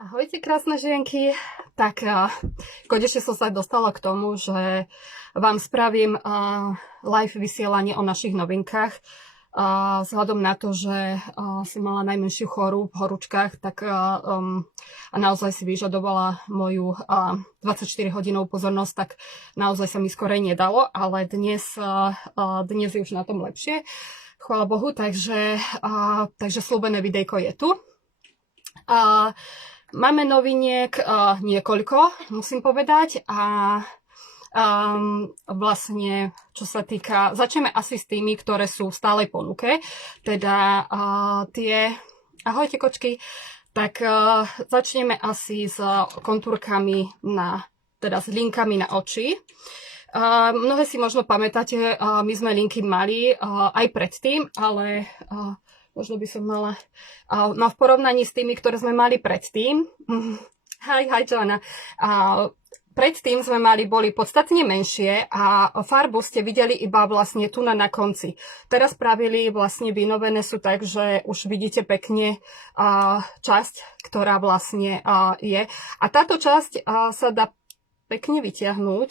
Ahojte, krásne žienky. Tak konečne som sa dostala k tomu, že vám spravím live vysielanie o našich novinkách. Vzhľadom na to, že som mala najmenšiu chorú v horúčkach, tak a naozaj si vyžadovala moju 24-hodinovú pozornosť, tak naozaj sa mi skorej nedalo, ale dnes je už na tom lepšie. Chvála Bohu, takže slúbené videjko je tu. Máme noviniek niekoľko, musím povedať, a vlastne, čo sa týka, začneme asi s tými, ktoré sú v stálej ponuke, teda tie, ahojte kočky, tak začneme asi s kontúrkami teda s linkami na oči. Mnohé si možno pamätáte, my sme linky mali aj predtým, ale možno by som mala, no v porovnaní s tými, ktoré sme mali predtým, hi Joanna, predtým sme boli podstatne menšie a farbu ste videli iba vlastne tu na konci. Teraz spravili vlastne vynovené sú tak, že už vidíte pekne časť, ktorá vlastne je. A táto časť sa dá pekne vyťahnuť,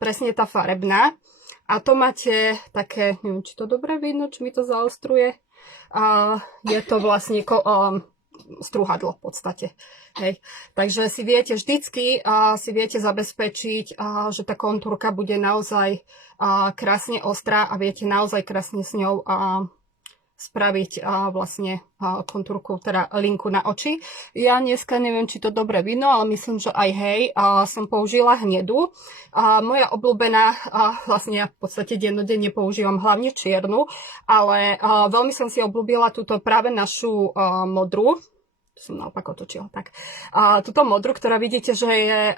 presne tá farebná. A to máte také, neviem, či to dobre vidno, či mi to zaostruje. Je to vlastne strúhadlo v podstate. Hej. Takže si viete vždycky zabezpečiť, že tá kontúrka bude naozaj krásne ostrá a viete naozaj krásne s ňou spraviť vlastne kontúrku, teda linku na oči. Ja dneska neviem, či to dobre vidno, ale myslím, že aj som použila hnedu. Moja obľúbená, vlastne ja v podstate dennodenne používam hlavne čiernu, ale veľmi som si obľúbila túto práve našu modrú. Tu som naopak otočila. Tak. Túto modrú, ktorá vidíte, že je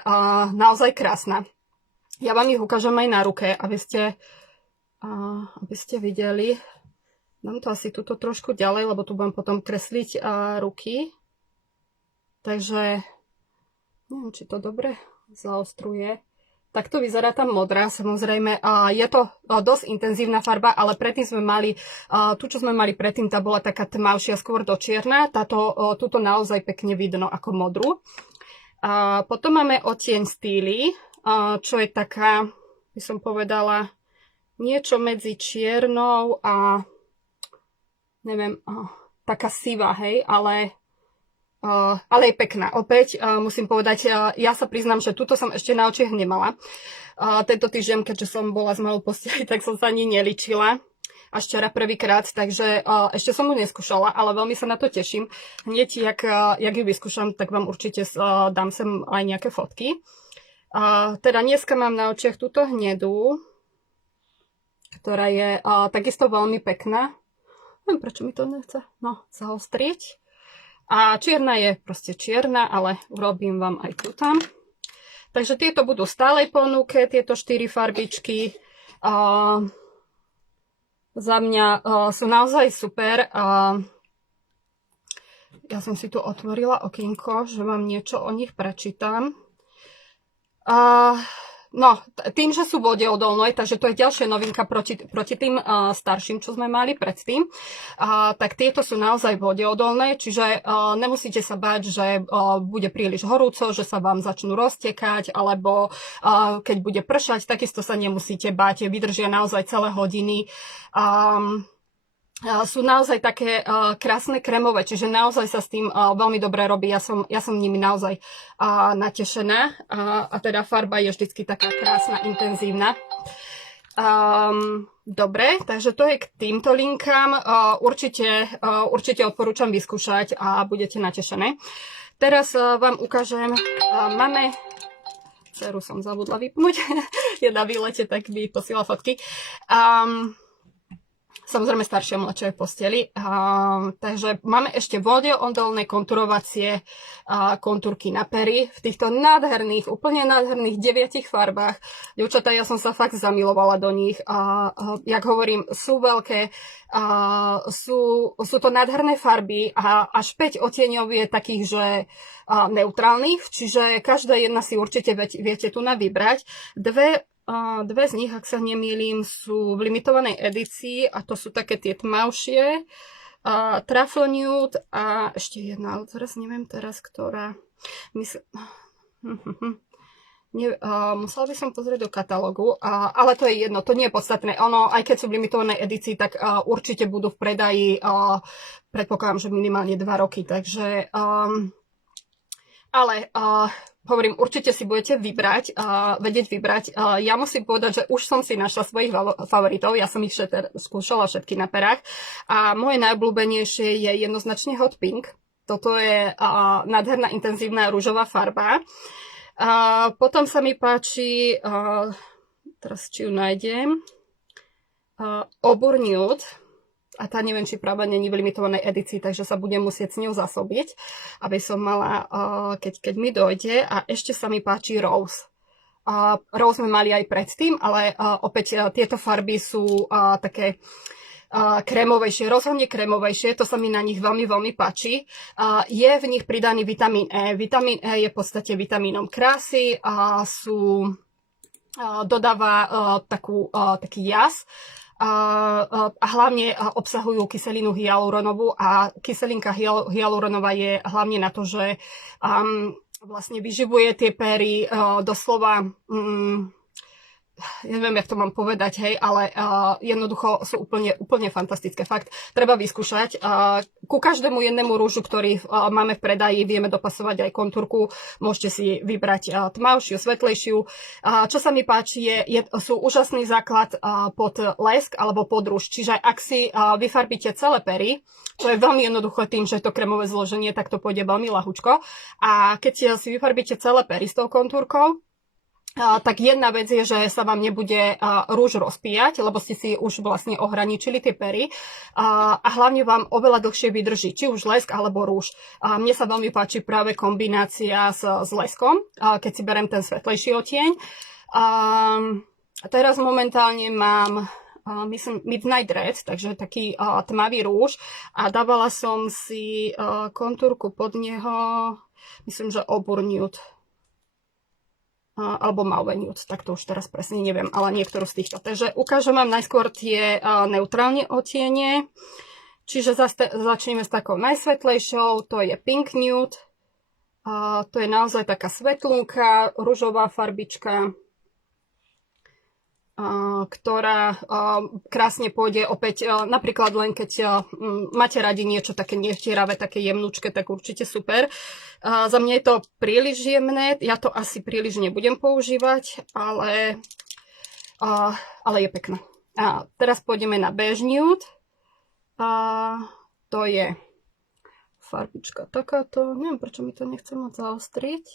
naozaj krásna. Ja vám ich ukážem aj na ruke, aby ste videli. Dám to asi tuto trošku ďalej, lebo tu budem potom kresliť ruky. Takže neviem, či to dobre zaostruje. Takto vyzerá tá modrá, samozrejme. Je to dosť intenzívna farba, ale predtým sme mali, tú, čo sme mali predtým, tá bola taká tmavšia, skôr do čierna. Túto naozaj pekne vidno ako modrú. Potom máme odtieň Steely, čo je taká, by som povedala, niečo medzi čiernou a neviem, taká sivá, hej, ale je pekná. Opäť musím povedať, ja sa priznám, že túto som ešte na očiach nemala. Tento týždeň, keďže som bola z malou posteli, tak som sa ani neličila. Až včera prvýkrát, takže ešte som ju neskúšala, ale veľmi sa na to teším. Hneď, jak ju vyskúšam, tak vám určite dám sem aj nejaké fotky. Teda dneska mám na očiach túto hnedú, ktorá je takisto veľmi pekná. Neviem, prečo mi to nechce zaostrieť. A čierna je proste čierna, ale urobím vám aj tu tam. Takže tieto budú v stálej ponuke, tieto 4 farbičky. Za mňa sú naozaj super. Ja som si tu otvorila okienko, že vám niečo o nich prečítam. No, tým, že sú vodeodolné, takže to je ďalšia novinka proti tým starším, čo sme mali predtým, tak tieto sú naozaj vodeodolné, čiže nemusíte sa báť, že bude príliš horúco, že sa vám začnú roztekať, alebo keď bude pršať, takisto sa nemusíte báť, vydržia naozaj celé hodiny. Sú naozaj také krásne krémové, čiže naozaj sa s tým veľmi dobre robí. Ja som nimi naozaj natešená a teda farba je vždycky taká krásna, intenzívna. Dobre, takže to je k týmto linkám. Určite odporúčam vyskúšať a budete natešené. Teraz vám ukážem, máme... Dceru som zabudla vypnúť. Je na výlete, tak by posiela fotky. Samozrejme staršie mladšie v posteli. Takže máme ešte vodeodolné konturovacie kontúrky na pery v týchto nádherných, úplne nádherných 9 farbách. Dievčatá, ja som sa fakt zamilovala do nich. Jak hovorím, sú veľké, sú to nádherné farby a až 5 odtieňov je takých, že neutrálnych, čiže každá jedna si určite viete tu na vybrať. Dve z nich, ak sa nemýlim, sú v limitovanej edícii a to sú také tie tmavšie. Truffle Nude a ešte jedna, ale teraz neviem ktorá. Musela by som pozrieť do katalógu, ale to je jedno, to nie je podstatné. Ono, aj keď sú v limitovanej edícii, tak určite budú v predaji, predpokladám, že minimálne 2 roky, takže ale hovorím, určite si budete vedieť vybrať. Ja musím povedať, že už som si našla svojich favoritov, ja som ich skúšala všetky na perách a moje najobľúbenejšie je jednoznačne Hot Pink. Toto je nádherná intenzívna ružová farba. Potom sa mi páči, teraz či ju nájdem, Obur Nude. A tá neviem, či práve není v limitovanej edícii, takže sa budem musieť s ňou zasobiť, aby som mala, keď mi dojde. A ešte sa mi páči Rose. Rose sme mali aj predtým, ale opäť tieto farby sú také krémovejšie, rozhodne krémovejšie, to sa mi na nich veľmi, veľmi páči. Je v nich pridaný vitamín E. Vitamín E je v podstate vitamínom krásy a dodáva taký jas. A hlavne obsahujú kyselinu hyaluronovú a kyselinka hyaluronová je hlavne na to, že vlastne vyživuje tie pery doslova neviem, jak to mám povedať, hej, ale jednoducho sú úplne fantastické. Fakt, treba vyskúšať. Ku každému jednému rúžu, ktorý máme v predaji, vieme dopasovať aj kontúrku. Môžete si vybrať tmavšiu, svetlejšiu. Čo sa mi páči, sú úžasný základ pod lesk alebo pod rúž. Čiže ak si vyfarbíte celé pery, to je veľmi jednoduché tým, že to krémové zloženie, tak to pôjde veľmi ľahučko. A keď si vyfarbíte celé pery s tou kontúrkou, tak jedna vec je, že sa vám nebude rúž rozpíjať, lebo ste si už vlastne ohraničili tie pery a hlavne vám oveľa dlhšie vydrží, či už lesk alebo rúž. Mne sa veľmi páči práve kombinácia s leskom, keď si berem ten svetlejší odtieň. Teraz momentálne mám myslím Midnight Red, takže taký tmavý rúž a dávala som si kontúrku pod neho, myslím, že Obur Nude. Alebo Mauve Nude, tak to už teraz presne neviem, ale niektorú z týchto. Takže ukážem vám najskôr tie neutrálne odtiene. Čiže začneme s takou najsvetlejšou, to je Pink Nude. To je naozaj taká svetlúnka, ružová farbička, ktorá krásne pôjde opäť, napríklad len keď máte radi niečo také nevtieravé, také jemnúčke, tak určite super. Za mňa je to príliš jemné, ja to asi príliš nebudem používať, ale je pekná. A teraz pôjdeme na Beige Nude. To je farbička takáto, neviem prečo mi to nechce moc zaostriť,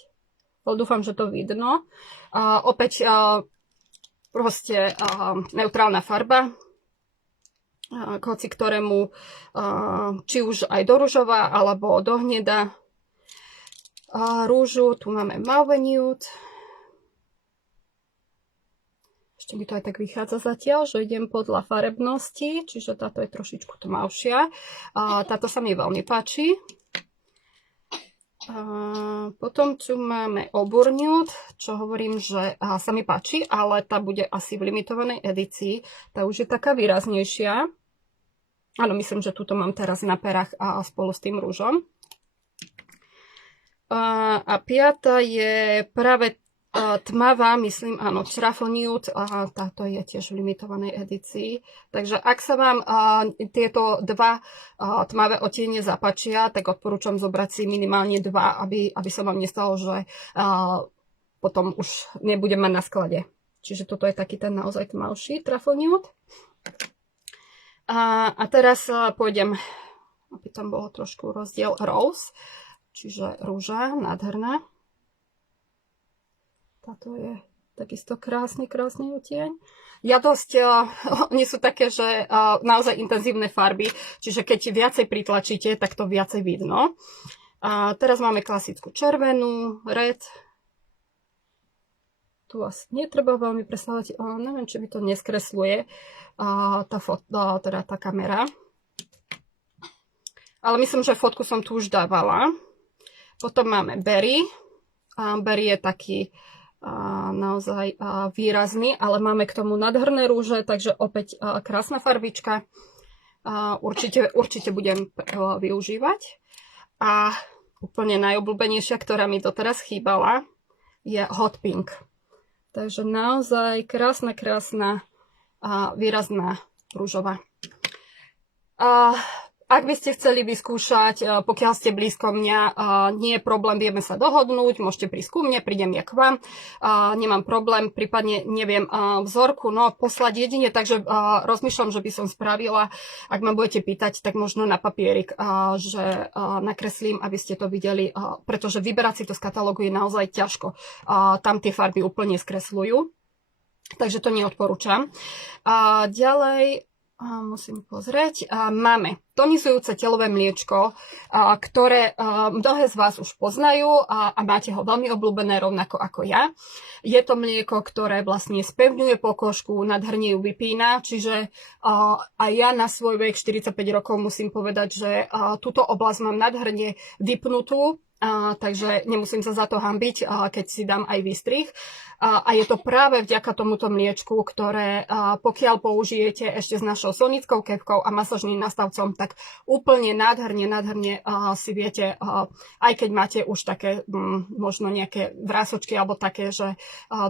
ale dúfam, že to vidno. Opäť proste neutrálna farba, k hoci ktorému, či už aj do ružová, alebo do hneda rúžu. Tu máme Mauve Nude. Ešte mi to aj tak vychádza zatiaľ, že idem podľa farebnosti, čiže táto je trošičku tmavšia. Táto sa mi veľmi páči. Potom tu máme Obur Nude, čo hovorím, že sa mi páči, ale tá bude asi v limitovanej edícii. Tá už je taká výraznejšia. Áno, myslím, že túto mám teraz na perách spolu s tým rúžom. A piata je práve tmavá, myslím, áno, Truffle Nude, táto je tiež v limitovanej edícii. Takže ak sa vám tieto dva tmavé odtiene zapáčia, tak odporúčam zobrať si minimálne dva, aby sa vám nestalo, že potom už nebudem mať na sklade. Čiže toto je taký ten naozaj tmavší Truffle Nude. A teraz pôjdem, aby tam bolo trošku rozdiel, Rose, čiže rúža, nádherná. Táto je takisto krásny odtieň. Oni sú také, že naozaj intenzívne farby, čiže keď viacej pritlačíte, tak to viacej vidno. A teraz máme klasickú červenú, red. Tu asi netreba veľmi presávať, neviem, či by to neskresluje tá kamera. Ale myslím, že fotku som tu už dávala. Potom máme Berry. Berry je taký naozaj výrazný, ale máme k tomu nádherné rúže, takže opäť krásna farbička. určite budem využívať. A úplne najobľúbenejšia, ktorá mi doteraz chýbala, je Hot Pink. Takže naozaj krásna a výrazná ružová. Ak by ste chceli vyskúšať, pokiaľ ste blízko mňa, nie je problém, vieme sa dohodnúť, môžete prísť ku mne, prídem ja k vám, nemám problém, prípadne neviem vzorku, no poslať jedine, takže rozmýšľam, že by som spravila, ak ma budete pýtať, tak možno na papierik, že nakreslím, aby ste to videli, pretože vyberať si to z katalógu je naozaj ťažko. Tam tie farby úplne skresľujú, takže to neodporúčam. Ďalej, musím pozrieť. Máme tonizujúce telové mliečko, ktoré mnohé z vás už poznajú a máte ho veľmi obľúbené rovnako ako ja. Je to mlieko, ktoré vlastne spevňuje pokožku, nádherne ju vypína, čiže aj ja na svoj vek 45 rokov musím povedať, že túto oblasť mám nádherne vypnutú, takže nemusím sa za to hanbiť, keď si dám aj výstrih. A je to práve vďaka tomuto mliečku, ktoré pokiaľ použijete ešte s našou sonickou kefkou a masážnym nastavcom, tak úplne nádherne si viete, aj keď máte už také možno nejaké vrásočky alebo také, že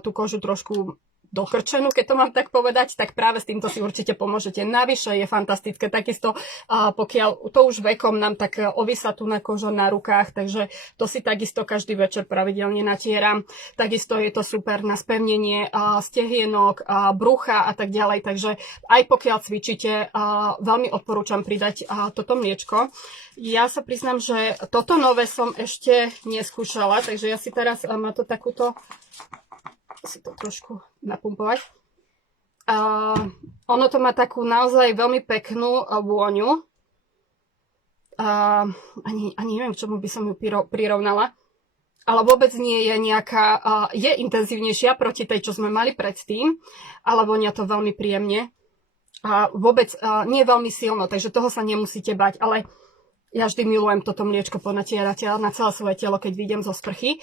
tú kožu trošku dokrčenú, keď to mám tak povedať, tak práve s týmto si určite pomôžete. Navyše je fantastické, takisto pokiaľ to už vekom nám tak ovisá tu na koža na rukách, takže to si takisto každý večer pravidelne natieram. Takisto je to super na spevnenie stehienok, brucha a tak ďalej, takže aj pokiaľ cvičíte, veľmi odporúčam pridať toto mliečko. Ja sa priznám, že toto nové som ešte neskúšala, takže ja si teraz má to takúto si to trošku napumpovať. Ono to má takú naozaj veľmi peknú vôňu. Ani neviem, k čomu by som ju prirovnala. Ale vôbec nie je nejaká, je intenzívnejšia proti tej, čo sme mali predtým, ale vonia to veľmi príjemne. Vôbec nie veľmi silno, takže toho sa nemusíte bať, ale ja vždy milujem toto mliečko ponatierať na celé svoje telo, keď vyjdem zo sprchy.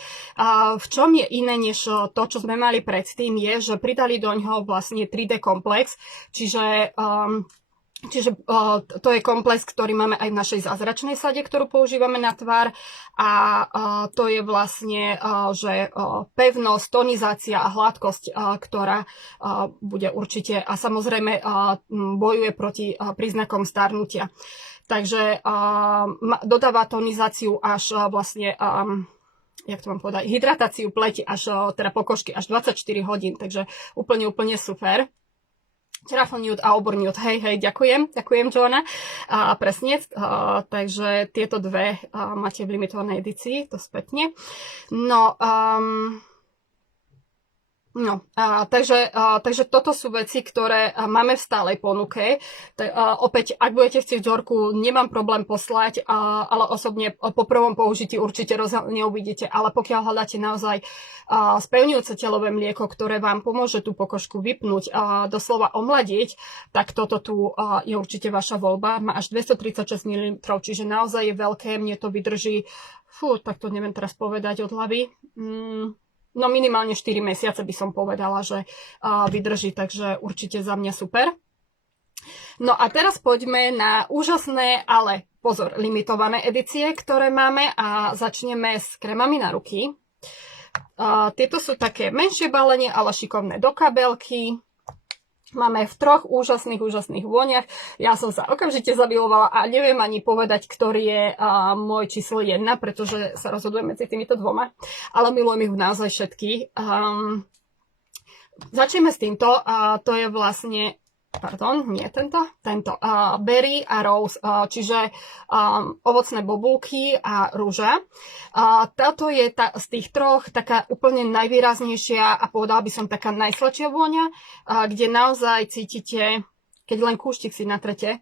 V čom je iné než to, čo sme mali predtým, je, že pridali do ňoho vlastne 3D komplex, čiže to je komplex, ktorý máme aj v našej zázračnej sade, ktorú používame na tvár a to je vlastne, že pevnosť, tonizácia a hladkosť, ktorá bude určite a samozrejme bojuje proti príznakom starnutia. Takže dodáva tonizáciu až vlastne, jak to mám povedať, hydratáciu pleti až teda pokožky až 24 hodín, takže úplne super. Truffle Nude a Auburn Nude, hej, ďakujem Joanna. Presne, takže tieto dve máte v limitovanej edícii, to spätne. Takže toto sú veci, ktoré máme v stálej ponuke. Opäť, ak budete chcieť vzorku, nemám problém poslať, ale osobne po prvom použití určite neuvidíte. Ale pokiaľ hľadáte naozaj spevňujúce telové mlieko, ktoré vám pomôže tú pokožku vypnúť, doslova omladiť, tak toto tu je určite vaša voľba. Má až 236 ml, čiže naozaj je veľké, mne to vydrží, tak to neviem teraz povedať od hlavy. No minimálne 4 mesiace by som povedala, že vydrží, takže určite za mňa super. No a teraz poďme na úžasné, ale pozor, limitované edície, ktoré máme a začneme s krémami na ruky. Tieto sú také menšie balenie, ale šikovné do kabelky. Máme v 3 úžasných vôniach. Ja som sa okamžite zamilovala a neviem ani povedať, ktorý je môj číslo 1, pretože sa rozhodujem medzi týmito dvoma. Ale milujem ich naozaj všetky. Začneme s týmto. To je vlastne, tento. Berry a rose, čiže ovocné bobulky a rúža. Táto je z tých 3 taká úplne najvýraznejšia a povedala by som taká najsladšia vôňa, kde naozaj cítite, keď len kúštik si natrete,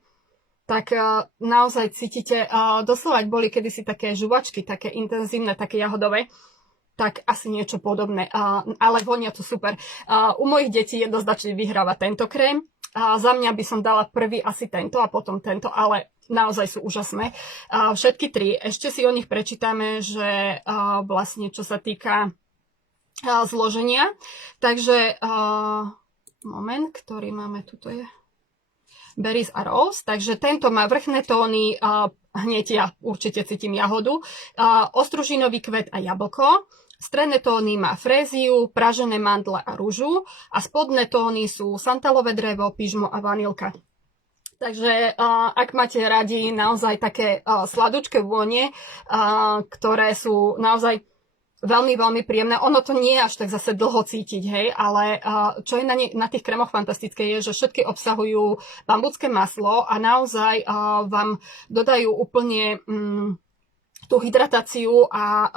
tak naozaj cítite, doslova boli kedysi také žuvačky, také intenzívne, také jahodové, tak asi niečo podobné, ale vonia to super. U mojich detí jednoznačne vyhráva tento krém. Za mňa by som dala prvý asi tento a potom tento, ale naozaj sú úžasné. Všetky 3, ešte si o nich prečítame, že vlastne čo sa týka zloženia. Takže moment, ktorý máme, tuto je. Berries a Rose, takže tento má vrchné tóny, hneď ja určite cítim jahodu, ostružinový kvet a jablko. Stredné tóny má fréziu, pražené mandle a rúžu a spodné tóny sú santalové drevo, pyžmo a vanilka. Takže ak máte radi naozaj také sladučké vône, ktoré sú naozaj veľmi, veľmi príjemné. Ono to nie je až tak zase dlho cítiť, hej, ale čo je na tých krémoch fantastické je, že všetky obsahujú bambucké maslo a naozaj vám dodajú úplne tú hydratáciu a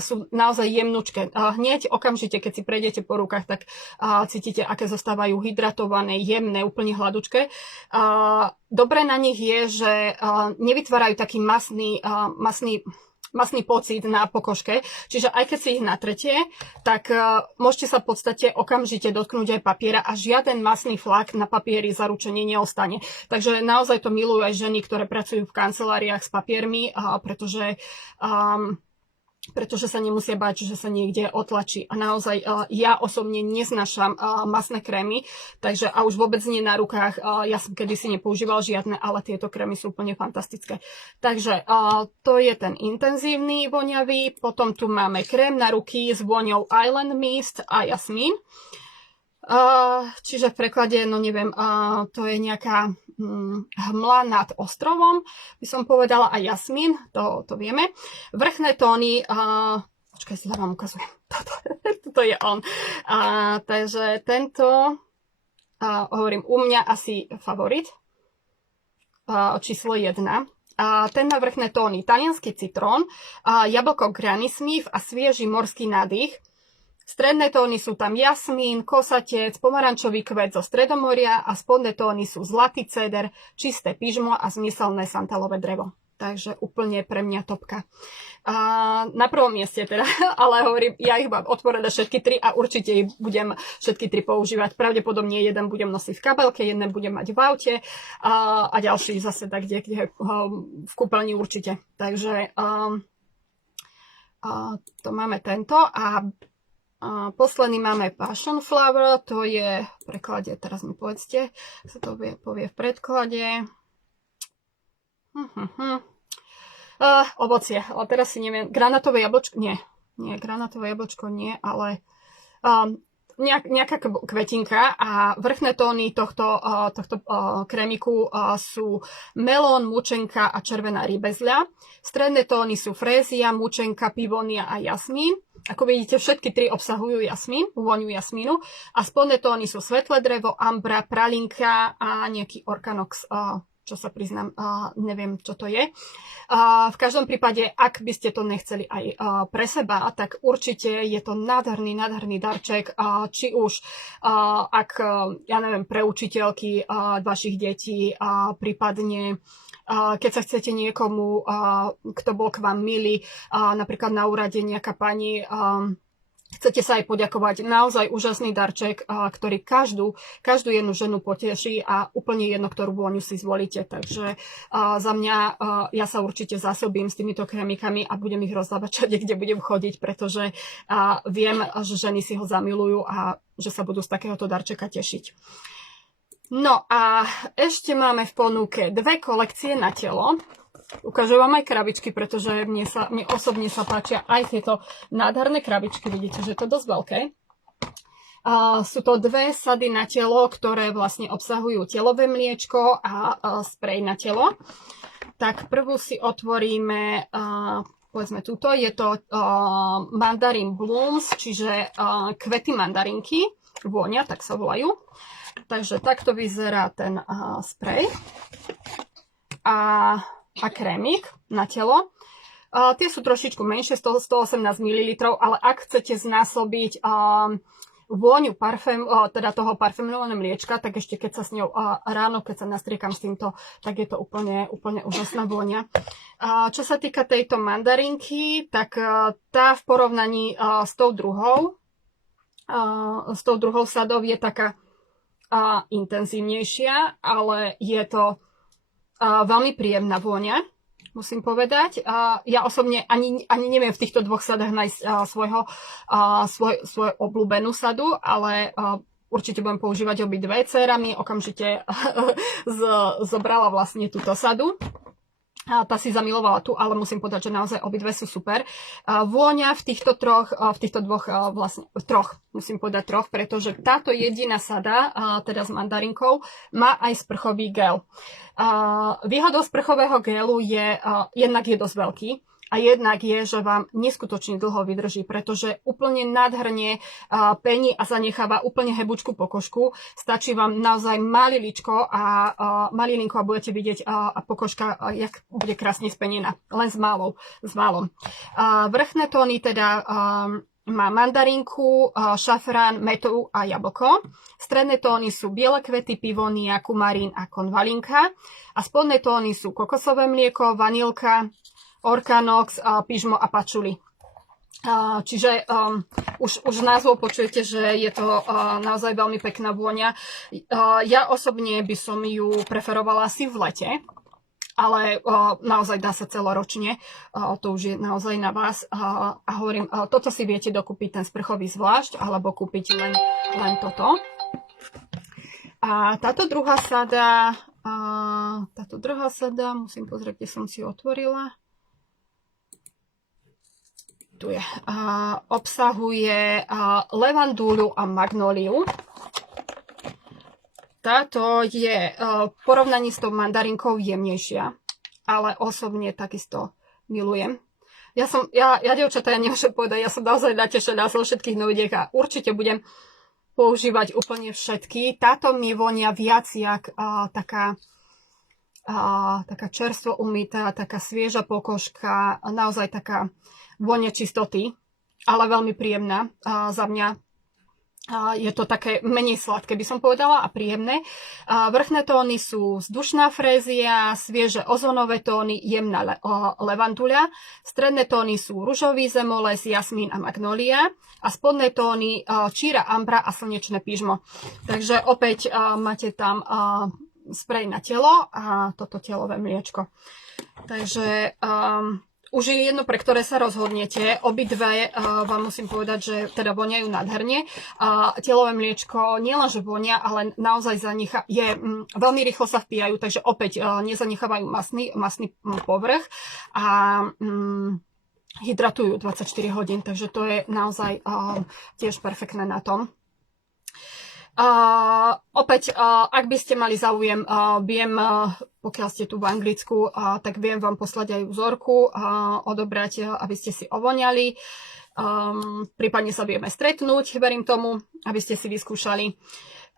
sú naozaj jemnučké. Hneď okamžite, keď si prejdete po rukách, tak cítite, aké zostávajú hydratované, jemné, úplne hladučké. Dobré na nich je, že nevytvárajú taký masný pocit na pokožke, čiže aj keď si ich natrete, tak môžete sa v podstate okamžite dotknúť aj papiera a žiaden masný flak na papieri zaručene neostane. Takže naozaj to milujú aj ženy, ktoré pracujú v kanceláriách s papiermi, pretože sa nemusia báť, že sa niekde otlačí. A naozaj ja osobne neznášam masné krémy, takže a už vôbec nie na rukách. Ja som kedysi nepoužíval žiadne, ale tieto krémy sú úplne fantastické. Takže to je ten intenzívny voňavý. Potom tu máme krém na ruky s vôňou Island Mist a jasmín. Čiže v preklade, no neviem, to je nejaká hmla nad ostrovom, by som povedala, a jasmín, to vieme. Vrchné tóny, počkaj, si vám ukazujem, toto je on. Takže tento, hovorím, u mňa asi favorit, číslo 1. Ten má vrchné tóny taliansky citrón, jablko Granny Smith a svieži morský nádych. Stredné tóny sú tam jasmín, kosatec, pomarančový kvet zo Stredomoria a spodné tóny sú zlatý céder, čisté pyžmo a zmyselné santalové drevo. Takže úplne pre mňa topka. Na prvom mieste teda, ale hovorím, ja ich mám otvorené všetky tri a určite ich budem všetky tri používať. Pravdepodobne jeden budem nosiť v kabelke, jeden budem mať v aute a ďalší zase tak, kde v kúpeľni určite. Takže to máme tento a posledný máme Passion Flower, to je v preklade, teraz mi povedzte, sa to povie v predklade. Ovocie, ale teraz si neviem, granátové jablčko, nie, granátové jablčko nie, ale nejaká kvetinka a vrchné tóny tohto krémiku sú melón, mučenka a červená rybezľa. Stredné tóny sú frézia, mučenka, pivónia a jasmín. Ako vidíte, všetky tri obsahujú jasmín, vôňu jasmínu. A spodné tóny sú svetlé drevo, ambra, pralinka a nejaký orkanox, čo sa priznám, neviem, čo to je. V každom prípade, ak by ste to nechceli aj pre seba, tak určite je to nádherný darček, či už ak, ja neviem, pre učiteľky vašich detí, prípadne keď sa chcete niekomu, kto bol k vám milý, napríklad na úrade nejaká pani, chcete sa aj poďakovať, naozaj úžasný darček, ktorý každú jednu ženu poteší a úplne jedno, ktorú vôňu si zvolíte. Takže za mňa, ja sa určite zásobím s týmito krémikami a budem ich rozdávať všade, kde budem chodiť, pretože viem, že ženy si ho zamilujú a že sa budú z takéhoto darčeka tešiť. No a ešte máme v ponuke dve kolekcie na telo. Ukážem vám aj krabičky, pretože mne osobne sa páčia aj tieto nádherné krabičky. Vidíte, že je to dosť veľké. Sú to dve sady na telo, ktoré vlastne obsahujú telové mliečko a sprej na telo. Tak prvú si otvoríme, povedzme túto, je to Mandarin Blooms, čiže kvety mandarinky, vôňa, tak sa volajú. Takže takto vyzerá ten sprej a krémik na telo. Tie sú trošičku menšie, 118 ml, ale ak chcete znásobiť vôňu teda toho parfémovaného mliečka, tak ešte keď sa s ňou ráno, keď sa nastriekam s týmto, tak je to úplne úžasná vôňa. Čo sa týka tejto mandarinky, tak tá v porovnaní s tou druhou sadou je taká intenzívnejšia, ale je to veľmi príjemná vôňa, musím povedať. Ja osobne ani neviem v týchto dvoch sadách nájsť svoju obľúbenú sadu, ale určite budem používať obidve. Dcéra mi okamžite zobrala vlastne túto sadu. Tá si zamilovala tu, ale musím povedať, že naozaj obidve sú super. Vôňa v týchto dvoch, vlastne troch, musím povedať troch, pretože táto jediná sada, teda s mandarinkou, má aj sprchový gel. Výhodou sprchového gelu je, jednak je dosť veľký, a jednak je, že vám neskutočne dlho vydrží, pretože úplne nádherne pení a zanecháva úplne hebučku pokožku. Stačí vám naozaj maliličko a malilinko a budete vidieť a pokožka, jak bude krásne spenená. Len s malom. Vrchné tóny teda má mandarinku, šafrán, metu a jablko. Stredné tóny sú biele kvety, pivónia, kumarín a konvalinka. A spodné tóny sú kokosové mlieko, vanilka, orkanox, pižmo a pačuli. Čiže už názov počujete, že je to naozaj veľmi pekná vôňa. Ja osobne by som ju preferovala asi v lete, ale naozaj dá sa celoročne. To už je naozaj na vás. A hovorím, toto si viete dokúpiť ten sprchový zvlášť, alebo kúpiť len toto. A táto druhá sada, musím pozrieť, kde som si otvorila. Tu je. Obsahuje levandúľu a magnóliu. Táto je v porovnaní s tou mandarinkou jemnejšia, ale osobne takisto milujem. Ja dievčatá, ja nemôžem povedať, ja som naozaj natešená zo všetkých noviniek a určite budem používať úplne všetky. Táto mi vonia viac jak taká čerstvo umytá, taká svieža pokožka, naozaj taká vôňa čistoty, ale veľmi príjemná za mňa. Je to také menej sladké, by som povedala, a príjemné. Vrchné tóny sú vzdušná frézia, svieže ozónové tóny, jemná levanduľa. Stredné tóny sú ružový zemoles, jasmín a magnólia. A spodné tóny číra, ambra a slnečné pížmo. Takže opäť máte tam sprej na telo a toto telové mliečko. Takže už je jedno, pre ktoré sa rozhodnete. Obidve vám musím povedať, že teda voňajú nádherne. Telové mliečko nielenže vonia, ale naozaj veľmi rýchlo sa vpíjajú, takže opäť nezanechávajú masný povrch a hydratujú 24 hodín, takže to je naozaj tiež perfektné na tom. Opäť, ak by ste mali záujem, viem, pokiaľ ste tu v Anglicku, tak viem vám poslať aj vzorku, odobrať, aby ste si ovoňali. Prípadne sa vieme stretnúť, verím tomu, aby ste si vyskúšali.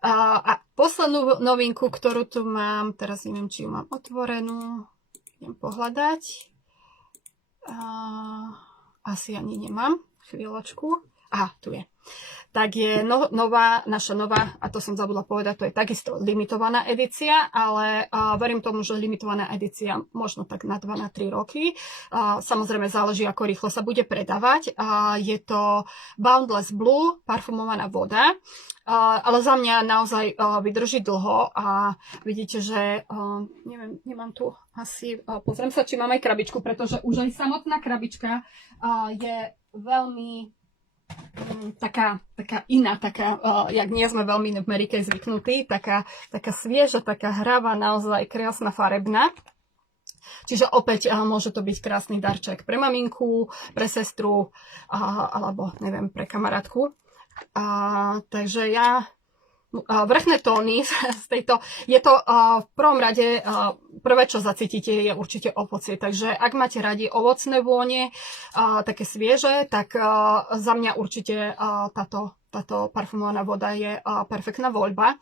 A poslednú novinku, ktorú tu mám, teraz neviem, či ju mám otvorenú, idem pohľadať. Asi ani nemám, chvíľočku. Tu je. Tak je naša nová, a to som zabudla povedať, to je takisto limitovaná edícia, ale verím tomu, že limitovaná edícia možno tak na 2-3 roky. Samozrejme záleží, ako rýchlo sa bude predávať. Je to Boundless Blue, parfumovaná voda, ale za mňa naozaj vydrží dlho a vidíte, že neviem, nemám tu asi, pozriem sa, či mám aj krabičku, pretože už aj samotná krabička je veľmi taká iná, jak nie sme veľmi v Amerike zvyknutí, taká svieža, taká hravá, naozaj krásna, farebná. Čiže opäť môže to byť krásny darček pre maminku, pre sestru, alebo neviem, pre kamarátku. Takže vrchné tóny z tejto, je to v prvom rade, prvé čo zacítite je určite ovocie, takže ak máte radi ovocné vône, také svieže, tak za mňa určite táto parfumovaná voda je perfektná voľba.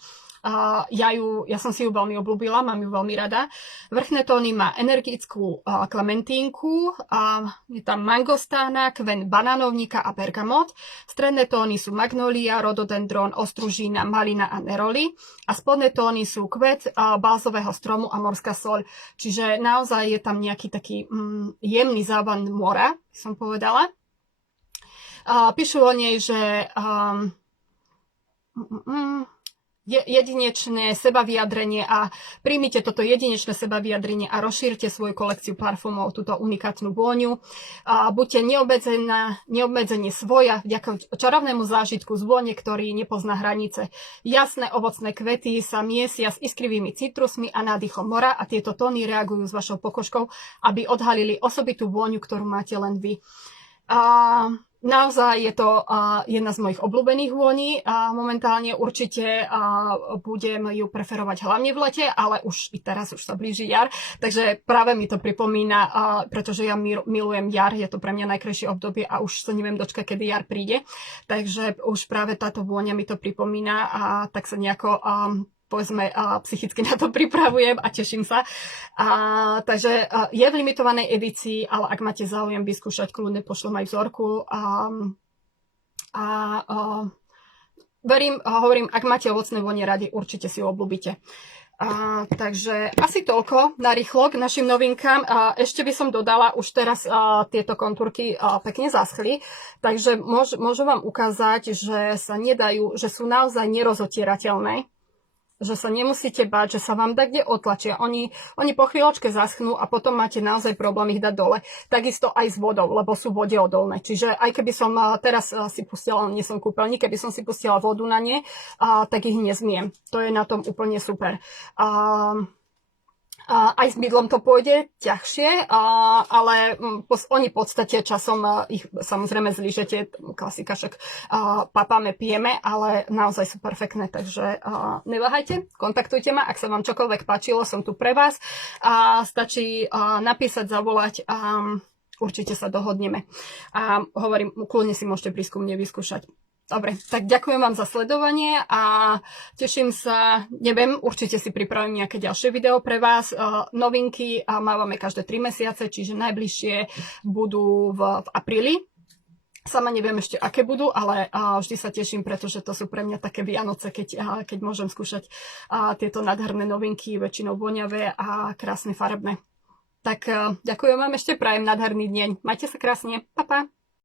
Ja som si ju veľmi obľúbila, mám ju veľmi rada. Vrchné tóny má energickú klementínku, je tam mangostána, kven banánovníka a bergamot. Stredné tóny sú magnólia, rododendron, ostružína, malina a neroli. A spodné tóny sú kvet balzového stromu a morská soľ. Čiže naozaj je tam nejaký taký jemný závan mora, som povedala. Píšu o nej, že jedinečné sebavyjadrenie a príjmite toto jedinečné sebavyjadrenie a rozšírte svoju kolekciu parfumov, túto unikátnu vôňu. A buďte neobmedzení svoja vďaka čarovnému zážitku z vône, ktorý nepozná hranice. Jasné ovocné kvety sa miesia s iskrivými citrusmi a nádychom mora a tieto tóny reagujú s vašou pokožkou, aby odhalili osobitú vôňu, ktorú máte len vy. Naozaj je to jedna z mojich obľúbených vôní a momentálne určite budem ju preferovať hlavne v lete, ale už i teraz už sa blíži jar, takže práve mi to pripomína, pretože ja milujem jar, je to pre mňa najkrajšie obdobie a už sa neviem dočkať, kedy jar príde, takže už práve táto vôňa mi to pripomína a tak sa nejako povedzme, psychicky na to pripravujem a teším sa. Takže je v limitovanej edícii, ale ak máte záujem vyskúšať, kľudne pošlem aj vzorku. Hovorím, ak máte ovocné vône radi, určite si ho obľúbite. Takže asi toľko na rýchlo k našim novinkám. Ešte by som dodala, už teraz tieto kontúrky pekne zaschli, takže môžem vám ukázať, že sa nedajú, že sú naozaj nerozotierateľné, že sa nemusíte báť, že sa vám tak kde otlačia. Oni po chvíľočke zaschnú a potom máte naozaj problém ich dať dole. Takisto aj s vodou, lebo sú vodeodolné. Čiže aj keby som teraz si pustila, nie som kúpeľník, keby som si pustila vodu na ne, tak ich nezmiem. To je na tom úplne super. Aj s bydlom to pôjde ťažšie, ale oni v podstate časom ich samozrejme zlížete, klasika, však papáme, pijeme, ale naozaj sú perfektné, takže neváhajte, kontaktujte ma, ak sa vám čokoľvek páčilo, som tu pre vás a stačí napísať, zavolať a určite sa dohodneme. A hovorím, kľudne si môžete prísť ku mne vyskúšať. Dobre, tak ďakujem vám za sledovanie a teším sa, neviem, určite si pripravím nejaké ďalšie video pre vás. Novinky mávame každé 3 mesiace, čiže najbližšie budú v apríli. Sama neviem ešte, aké budú, ale vždy sa teším, pretože to sú pre mňa také Vianoce, keď môžem skúšať tieto nádherné novinky, väčšinou voňavé a krásne farebné. Tak ďakujem vám ešte, prajem nádherný deň. Majte sa krásne. Pa, pa.